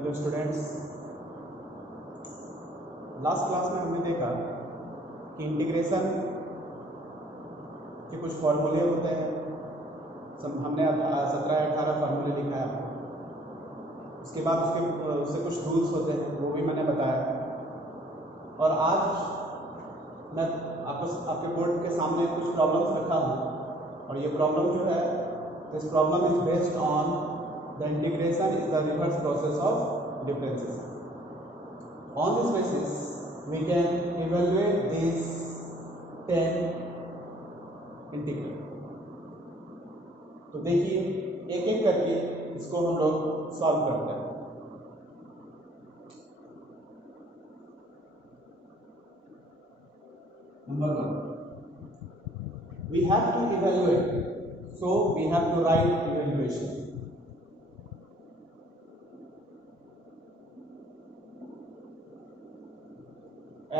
Hello students, last class में हमने देखा कि इंटीग्रेशन के कुछ फॉर्मूले होते हैं। हमने 17-18 फार्मूले लिखा है। उसके बाद उससे कुछ रूल्स होते हैं, वो भी मैंने बताया। और आज मैं आपके बोर्ड के सामने कुछ प्रॉब्लम्स रखा हूँ, और ये प्रॉब्लम जो है, this problem is based on the integration is the reverse process of differentiation. On this basis, we can evaluate these 10 integral. तो देखिए, एक एक करके इसको हम लोग सॉल्व करते हैं. Number 1, we have to evaluate, so we have to write evaluation.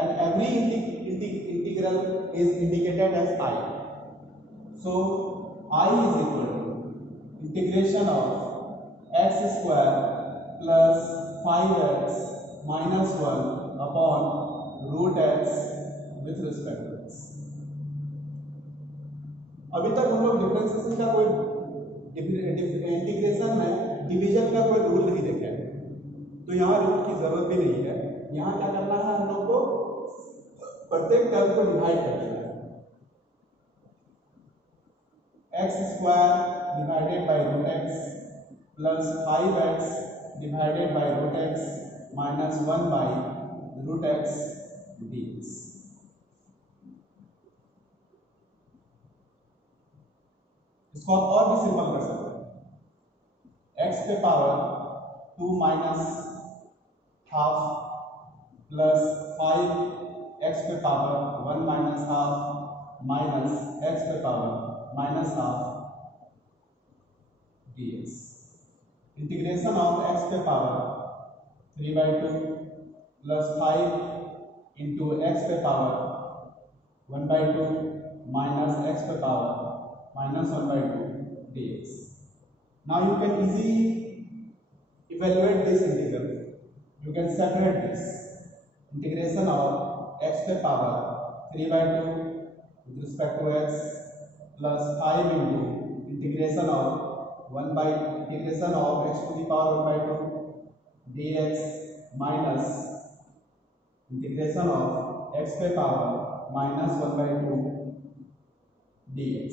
And every integral is indicated as I. So I is equal to integration of x square plus 5x minus 1 upon root x with respect to x. अभी तक हम लोग differentiation का कोई integration में division का कोई rule नहीं देखे, तो यहाँ रूल की जरूरत भी नहीं है. यहाँ क्या करना है, हम लोग को प्रत्येक टर्म को डिवाइड कर देना है. X square divided by root x plus 5x divided by root x minus 1 by root x dx. इसको आप और भी सिंपल कर सकते हैं. x पे power 2 minus half plus 5x पे power 1 minus half minus x पे power minus half dx. Integration of x पे पावर 3/2 प्लस 5 इंटू x पे पावर 1/2 माइनस x पे power minus 1/2 dx. Now you can easily evaluate this integral. You can separate this integration of x to the power 3/2 with respect to x plus 5 into integration of integration of x to the power 1/2 dx minus integration of x to the power minus 1/2 dx.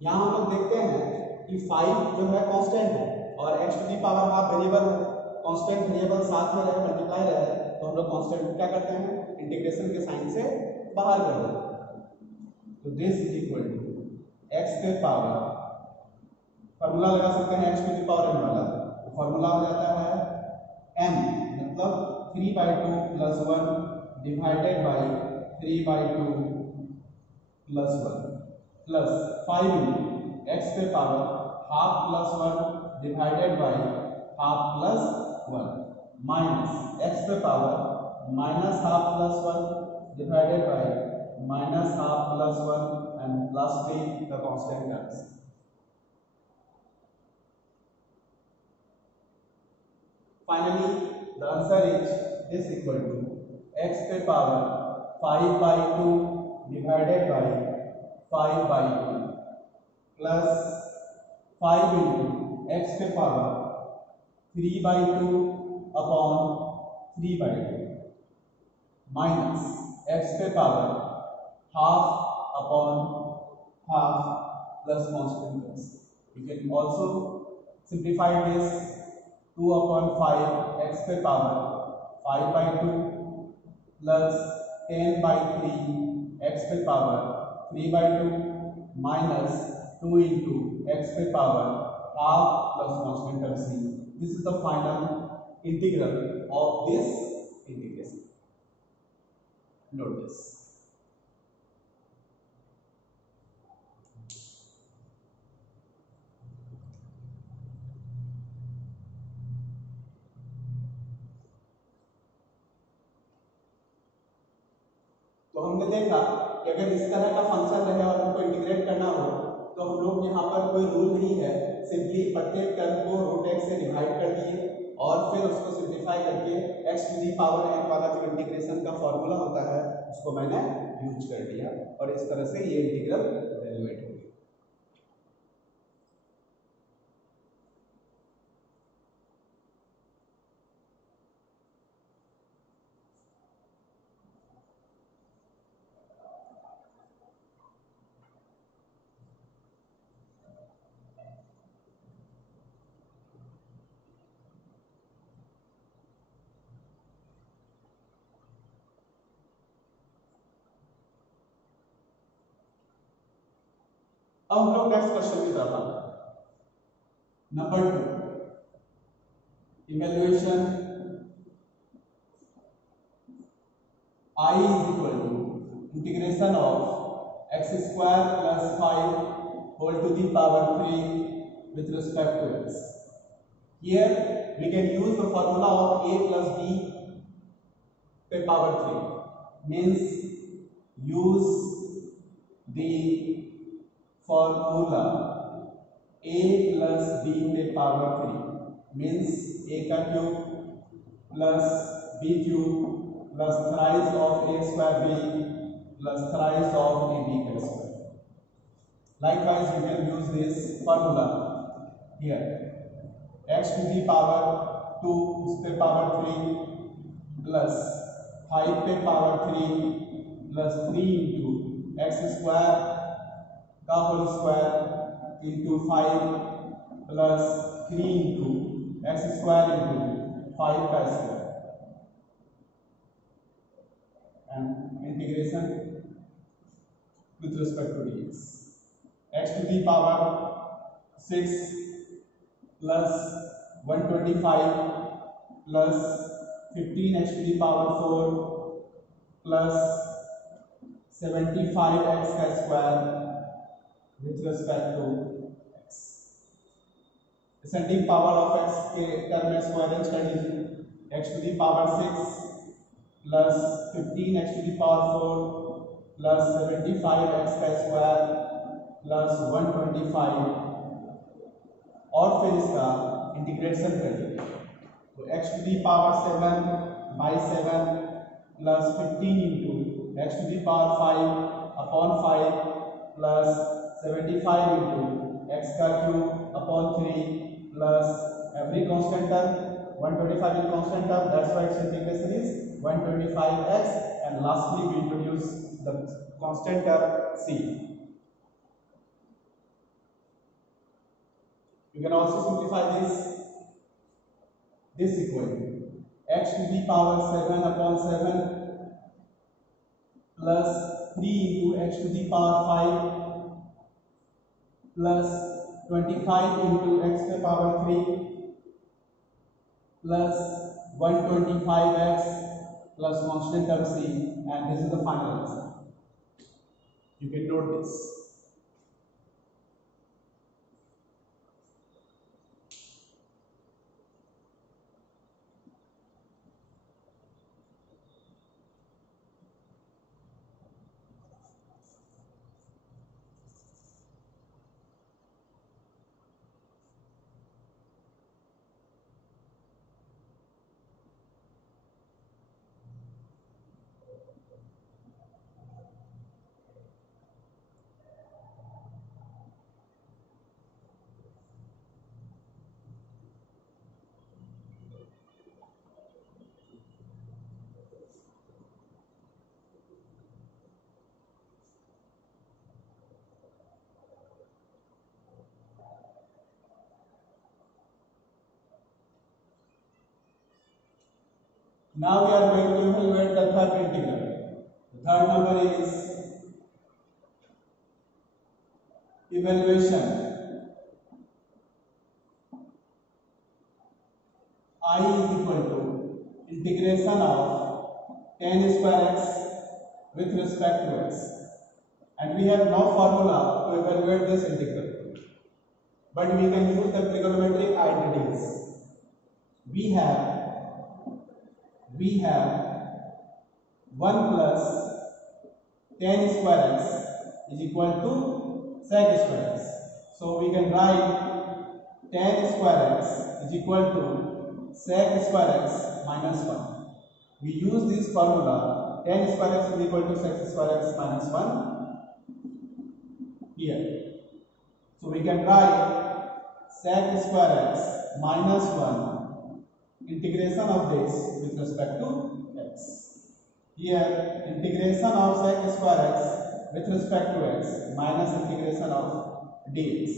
यहाँ हम लोग देखते हैं कि 5 जो है constant है और x to the power half variable है. कांस्टेंट वेरिएबल साथ में रहे, मल्टीप्लाई रहे, तो हम लोग कांस्टेंट को क्या करते हैं, इंटीग्रेशन के साइन से बाहर कर देते हैं. तो this is equal to x के पावर, फार्मूला लगा सकते हैं x to the power n वाला. तो फार्मूला हो जाता है n मतलब 3/2 plus 1 divided by 3/2 plus 1 plus 5 into x पे power half plus 1 divided by half plus 1 minus x पे power minus half plus 1 divided by minus half plus 1 and plus 3 the constant terms. Finally, the answer is this equal to x पे power 5/2 divided by 5/2 plus 5 into x पे power 3/2 upon 3/2 minus x पे power half upon half plus constant. You can also simplify this 2 upon 5 x पे power 5/2 plus 10/3 x पे power 3/2 minus 2 into x पे power half plus constant term c. This is the final integral of this integration. Note this. तो हमने देखा कि अगर इस तरह का फंक्शन रहे और हमको इंटीग्रेट करना हो तो हम लोग यहाँ पर कोई रूल नहीं है, सिंपली प्रत्येक टर्म को रूट x से डिवाइड कर दिए और फिर उसको सिंप्लीफाई करके x to the power n वाला जो इंटीग्रेशन का फॉर्मूला होता है उसको मैंने यूज कर दिया और इस तरह से ये इंटीग्रल इवैल्यूएट हो गया। अब हम लोग नेक्स्ट क्वेश्चन की तरफ आते हैं। Number 2, evaluation I is equal to integration of x square plus 5 whole to the power 3 with respect to x. Here we can use the formula of a plus b to power 3, means use the formula a plus b to power 3 means a का cube plus b cube plus thrice of a square b plus thrice of ab का square. Likewise, we can use this formula here. X to the power 2 उसके power 3 plus 5 पे power 3 plus 3 into x square का whole square into 5 plus 3 into x square into 5 का square. And integration with respect to dx. X to the power 6 plus 125 plus 15x to the power 4 plus 75x का square with respect to x. Ascending power of x के term में square range कर लीजिए. x to the power 6 plus 15x to the power 4 plus 75x का square plus 125 और फिर इसका integration करिए तो x to the power 7 by 7 plus 15 into x to the power 5 upon 5 plus 75 into x का cube upon 3 plus every constant term 125 is constant term, that's why its integration is 125x, and lastly we introduce the constant term c. You can also simplify this equation. X to the power 7 upon 7 plus 3 into x to the power 5 plus 25 into x to the power 3 plus 125x plus constant term c, and this is the final answer. You can note this. Now we are going to evaluate the third integral. The third number is evaluation I is equal to integration of tan square x with respect to x, and we have no formula to evaluate this integral, but we can use the trigonometric identities. We have 1 plus tan square x is equal to sec square x. So we can write tan square x is equal to sec square x minus 1. We use this formula, tan square x is equal to sec square x minus 1 here. So we can write sec square x minus 1 integration of this with respect to x. Here integration of sec square x with respect to x minus integration of dx.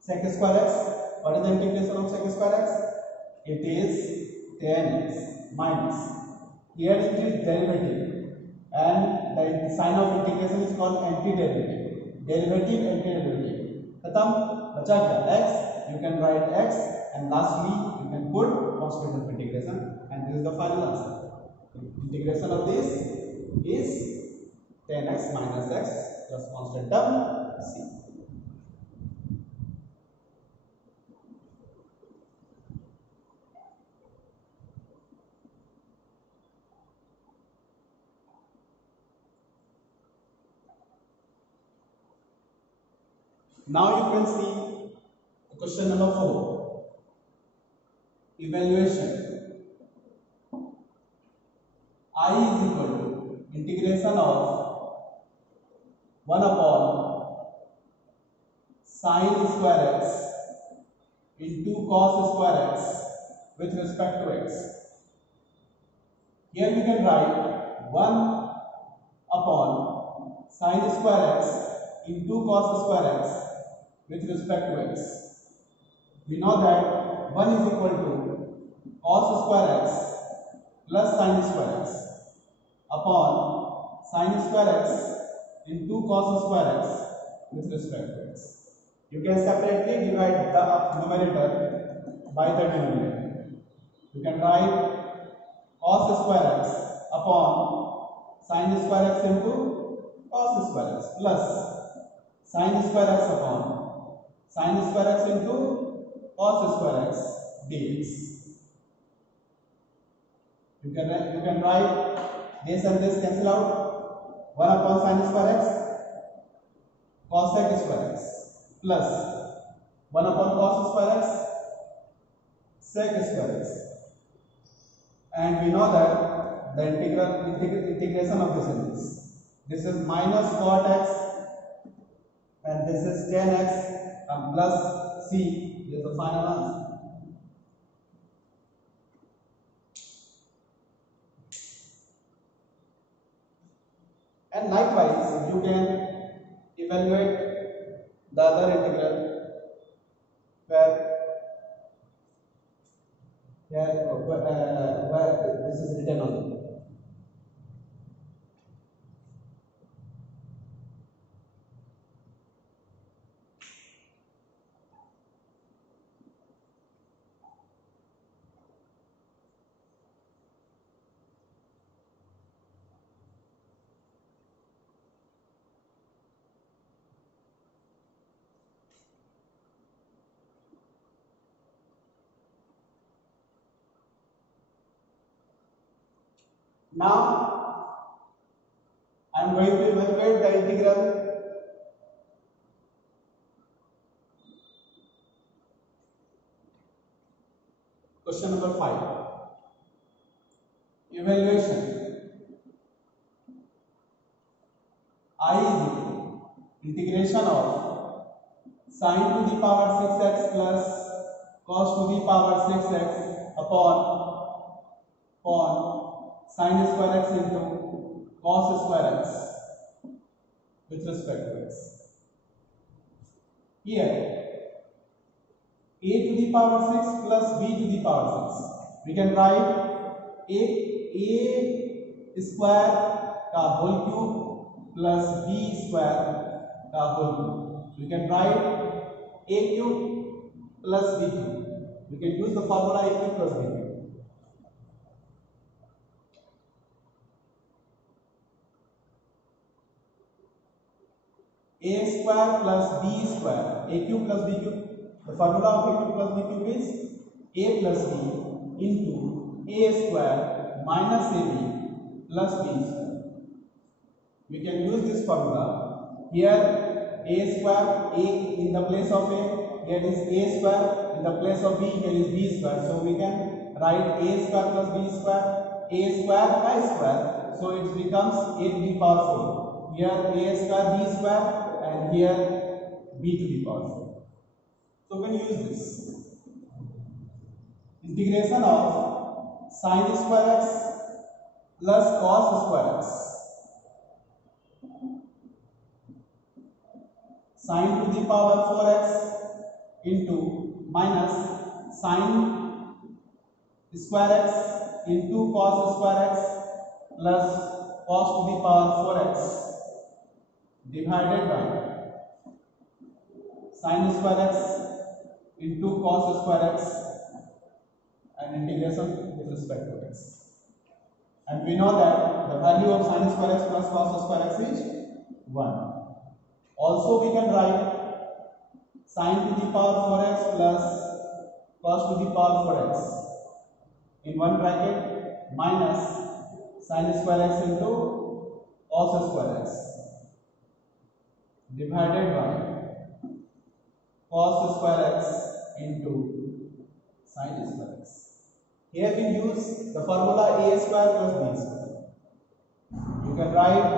Sec square x, what is the integration of sec square x? It is tan x minus, here it is derivative and the sign of integration is called antiderivative, derivative antiderivative. खत्म, बचा क्या x, you can write x and lastly you can put constant of integration and this is the final answer. Integration of this is tan x minus x plus constant term c. Now you can see question number 4. Evaluation. I is equal to integration of 1 upon sin square x into cos square x with respect to x. Here we can write 1 upon sin square x into cos square x with respect to x. We know that 1 is equal to cos square x plus sin square x upon sin square x into cos square x with respect to x. You can separately divide the numerator by the denominator. You can write cos square x upon sin square x into cos square x plus sin square x upon sin square x into cos square x dx. You can write this and this cancel out. 1 upon sin square x cos square x plus 1 upon cos square x sec square x. And we know that the integration of this is this. This is minus cot x and this is tan x and plus c. This is the final answer. And likewise, you can evaluate the other integral where this is written on it. Now I am going to evaluate the integral question number 5. Evaluation. I is equal to integration of sin to the power 6x plus cos to the power 6x upon sin square x into cos square x with respect to x. Here a to the power 6 plus b to the power 6. We can write a square का whole cube plus b square का whole cube. We can write a cube plus b cube. We can use the formula a cube plus b cube. A square plus b square, a cube plus b cube. The formula of a cube plus b cube is a plus b into a square minus ab plus b square. We can use this formula. Here a square, a in the place of a, here is a square, in the place of b, here is b square. So we can write a square plus b square, a square by square. So it becomes a to the power 4. Here a square b square and here b to the power 4. So we can use this. Integration of sin square x plus cos square x. Sin to the power 4x into minus sin square x into cos square x plus cos to the power 4x divided by sin square x into cos square x and integration with respect to x. And we know that the value of sin square x plus cos square x is 1. Also we can write sin to the power 4x plus cos to the power 4x in one bracket minus sin square x into cos square x divided by cos square x into sin square x. Here we use the formula a square plus b square. You can write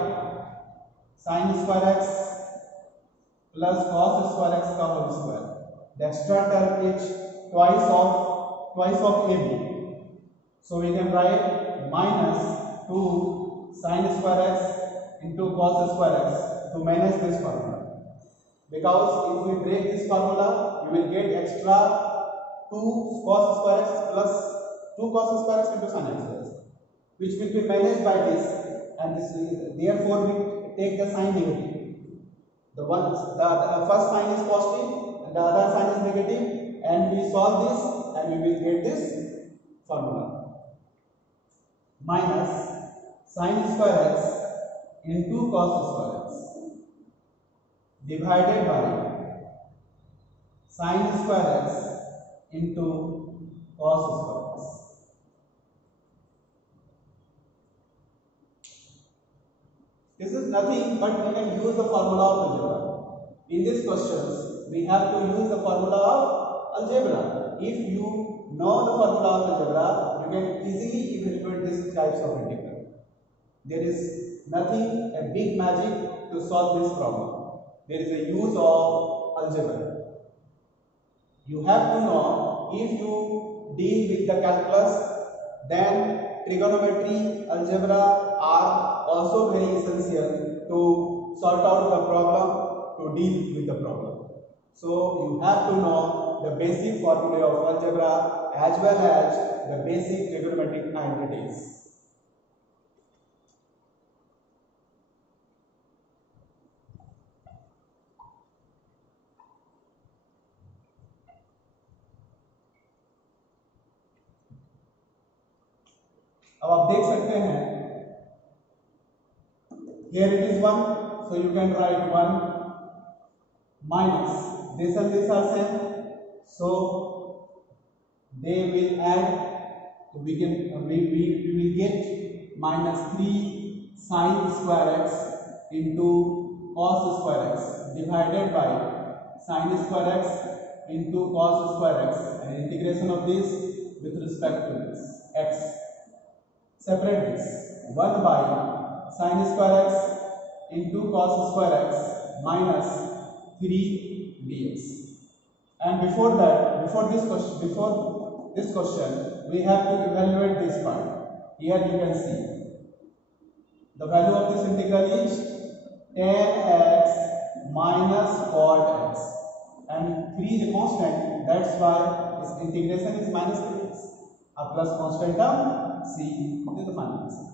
sin square x plus cos square x का whole square. The extra term is twice of ab. So we can write minus 2 sin square x into cos square x to manage this formula. Because if we break this formula, you will get extra 2 cos square x plus 2 cos square x into sin square x, which will be managed by this, and this therefore we take the sign negative. The first sign is positive and the other sign is negative, and we solve this and we will get this formula. Minus sin square x into cos square x divided by sin square x into cos square x. This is nothing but we can use the formula of algebra. In these questions, we have to use the formula of algebra. If you know the formula of algebra, you can easily evaluate these types of integral. There is nothing, a big magic to solve this problem. There is a use of algebra. You have to know, if you deal with the calculus, then trigonometry, algebra are also very essential to sort out the problem, to deal with the problem. So you have to know the basic formula of algebra as well as the basic trigonometric identities. अब आप देख सकते हैं, here it is 1, so you can write 1 minus this and this are same, so they will add, we will get minus 3 sin square x into cos square x divided by sin square x into cos square x, and integration of this with respect to this x. Separate this 1 by sin square x into cos square x minus 3 dx. And before this question, we have to evaluate this part. Here you can see the value of this integral is tan x minus cot x, and 3 the constant. That's why this integration is minus 3x. A plus constant term, C is the final answer.